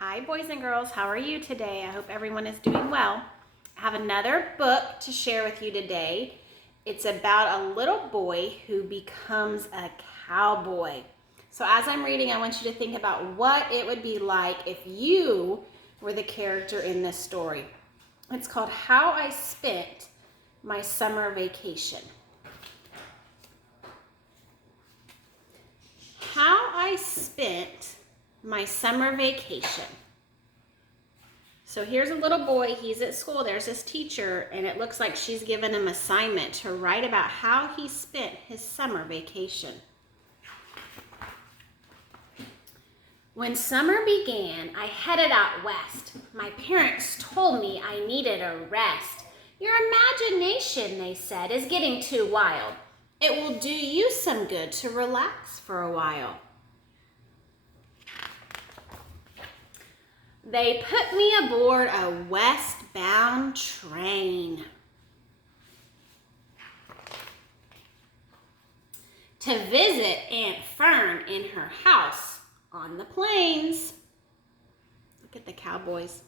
Hi boys and girls, how are you today? I hope everyone is doing well. I have another book to share with you today. It's about a little boy who becomes a cowboy. So as I'm reading, I want you to think about what it would be like if you were the character in this story. It's called How I Spent My Summer Vacation. How I spent my summer vacation. So here's a little boy, he's at school, there's his teacher, and it looks like she's given him an assignment to write about how he spent his summer vacation. When summer began, I headed out west. My parents told me I needed a rest. Your imagination, they said, is getting too wild. It will do you some good to relax for a while. They put me aboard a westbound train to visit Aunt Fern in her house on the plains. Look at the cowboys.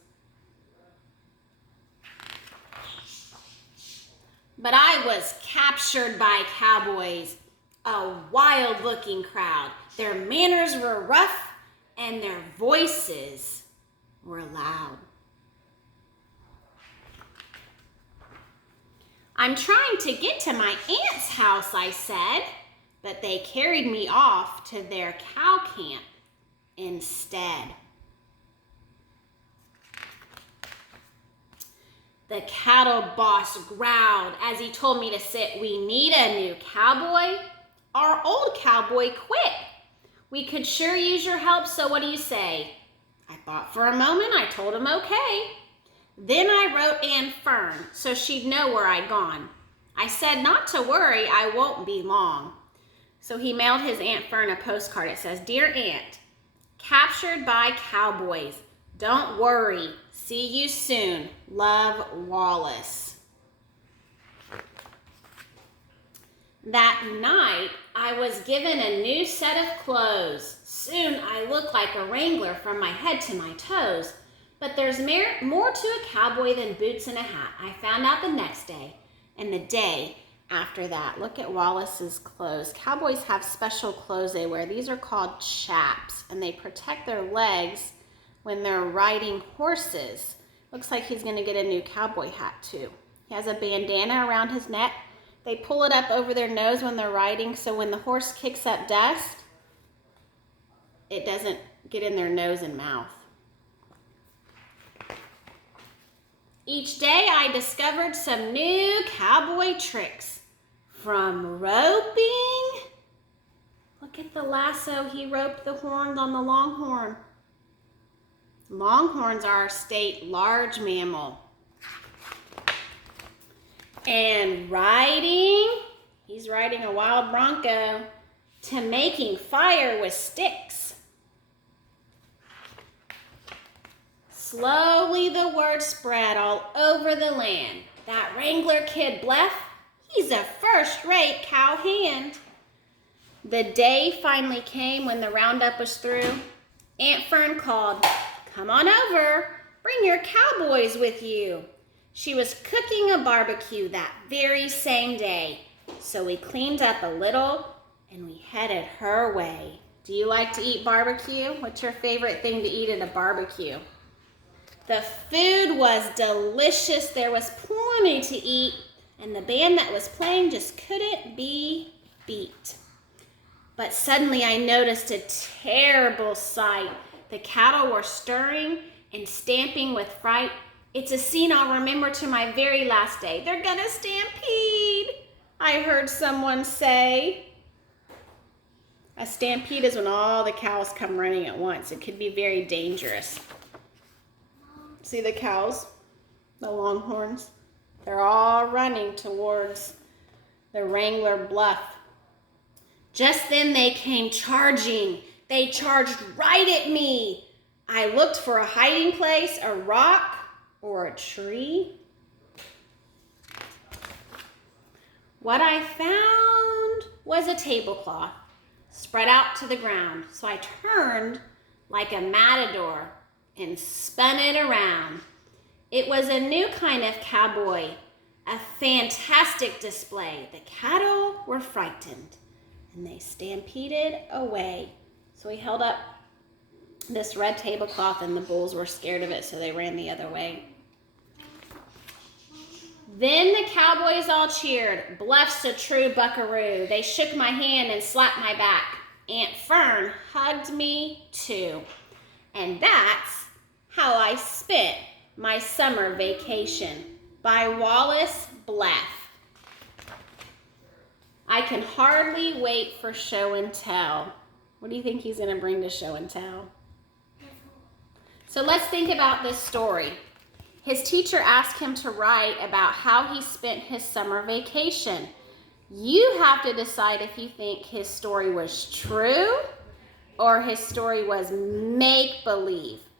But I was captured by cowboys, a wild-looking crowd. Their manners were rough and their voices were loud. I'm trying to get to my aunt's house, I said, but they carried me off to their cow camp instead. The cattle boss growled as he told me to sit. We need a new cowboy. Our old cowboy quit. We could sure use your help, so what do you say? I thought for a moment. I told him okay. Then I wrote Aunt Fern so she'd know where I'd gone. I said not to worry, I won't be long. So he mailed his Aunt Fern a postcard. It says, Dear Aunt, captured by cowboys. Don't worry. See you soon. Love, Wallace. That night, I was given a new set of clothes. Soon I look like a wrangler from my head to my toes. But there's more to a cowboy than boots and a hat. I found out the next day and the day after that. Look at Wallace's clothes. Cowboys have special clothes they wear. These are called chaps, and they protect their legs when they're riding horses. Looks like he's going to get a new cowboy hat too. He has a bandana around his neck. They pull it up over their nose when they're riding, so when the horse kicks up dust, it doesn't get in their nose and mouth. Each day I discovered some new cowboy tricks. From roping, look at the lasso, he roped the horns on the longhorn. Longhorns are our state large mammal. And riding, he's riding a wild bronco, to making fire with sticks. Slowly the word spread all over the land. That wrangler kid Bluff, he's a first-rate cowhand. The day finally came when the roundup was through. Aunt Fern called, Come on over, bring your cowboys with you. She was cooking a barbecue that very same day. So we cleaned up a little and we headed her way. Do you like to eat barbecue? What's your favorite thing to eat at a barbecue? The food was delicious. There was plenty to eat, and the band that was playing just couldn't be beat. But suddenly I noticed a terrible sight. The cattle were stirring and stamping with fright. It's a scene I'll remember to my very last day. They're gonna stampede, I heard someone say. A stampede is when all the cows come running at once. It could be very dangerous. See the cows, the longhorns? They're all running towards the wrangler Bluff. Just then they came charging. They charged right at me. I looked for a hiding place, a rock, or a tree. What I found was a tablecloth spread out to the ground. So I turned like a matador and spun it around. It was a new kind of cowboy, a fantastic display. The cattle were frightened, and they stampeded away. So he held up this red tablecloth, and the bulls were scared of it, so they ran the other way. Then the cowboys all cheered. Bluff's a true buckaroo. They shook my hand and slapped my back. Aunt Fern hugged me too. And that's how I spent my summer vacation. By Wallace Bleff. I can hardly wait for show and tell. What do you think he's going to bring to show and tell? So let's think about this story. His teacher asked him to write about how he spent his summer vacation. You have to decide if you think his story was true or his story was make-believe.